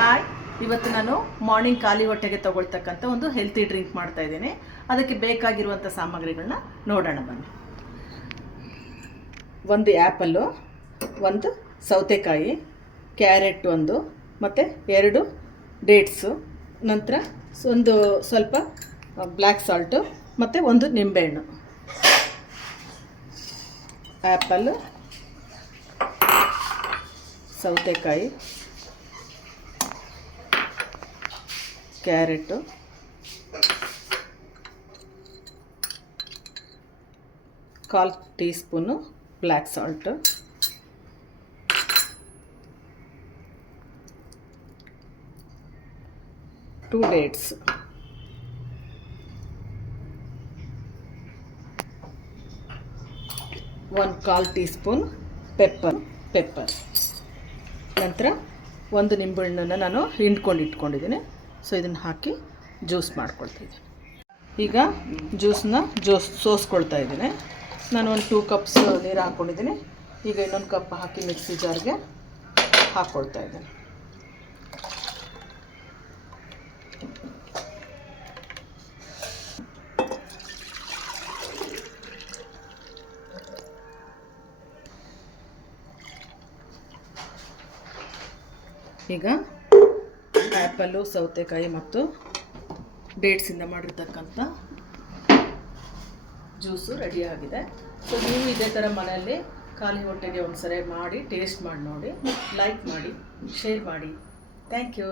Hi, ಇವತ್ತು ನಾನು morning ಖಾಲಿ ಹೊಟ್ಟೆಗೆ ತಗೊಳ್ತಕ್ಕಂಥ ಒಂದು ಹೆಲ್ತಿ ಡ್ರಿಂಕ್ ಮಾಡ್ತಾ ಇದ್ದೀನಿ. ಅದಕ್ಕೆ ಬೇಕಾಗಿರುವಂಥ ಸಾಮಗ್ರಿಗಳನ್ನ ನೋಡೋಣ ಬನ್ನಿ. ಒಂದು ಆ್ಯಪಲ್ಲು, ಒಂದು ಸೌತೆಕಾಯಿ, ಕ್ಯಾರೆಟ್ ಒಂದು, ಮತ್ತು 2 ಡೇಟ್ಸು, ನಂತರ ಒಂದು ಸ್ವಲ್ಪ ಬ್ಲ್ಯಾಕ್ ಸಾಲ್ಟು ಮತ್ತು ಒಂದು ನಿಂಬೆಹಣ್ಣು. ಆ್ಯಪಲ್ಲು, ಸೌತೆಕಾಯಿ, ಕ್ಯಾರೆಟು, ಕಾಲು teaspoon black salt, two dates, ಒಂದು ಕಾಲು ಟೀ ಸ್ಪೂನ್ ಪೆಪ್ಪರ್. ನಂತರ ಒಂದು ನಿಂಬೆಹಣ್ಣನ್ನು ನಾನು ಹಿಂಡ್ಕೊಂಡು ಇಟ್ಕೊಂಡಿದ್ದೀನಿ. ಸೊ ಇದನ್ನು ಹಾಕಿ ಜ್ಯೂಸ್ ಮಾಡ್ಕೊಳ್ತಾಯಿದ್ದೀನಿ. ಈಗ ಜ್ಯೂಸನ್ನ ಸೋಸ್ಕೊಳ್ತಾ ಇದ್ದೀನಿ. ನಾನು ಒಂದು 2 ಕಪ್ಸ್ ನೀರು ಹಾಕ್ಕೊಂಡಿದ್ದೀನಿ. ಈಗ ಇನ್ನೊಂದು ಕಪ್ ಹಾಕಿ ಮಿಕ್ಸಿ ಜಾರ್ಗೆ ಹಾಕ್ಕೊಳ್ತಾ ಇದ್ದೀನಿ. ಈಗ ಆ್ಯಪಲ್ಲು, ಸೌತೆಕಾಯಿ ಮತ್ತು ಡೇಟ್ಸಿಂದ ಮಾಡಿರ್ತಕ್ಕಂಥ ಜ್ಯೂಸು ರೆಡಿಯಾಗಿದೆ. ಸೊ ನೀವು ಇದೇ ಥರ ಮನೆಯಲ್ಲಿ ಖಾಲಿ ಹೊಟ್ಟೆಗೆ ಒಂದು ಸರಿ ಮಾಡಿ ಟೇಸ್ಟ್ ಮಾಡಿ ನೋಡಿ. ಲೈಕ್ ಮಾಡಿ, ಶೇರ್ ಮಾಡಿ. Thank you.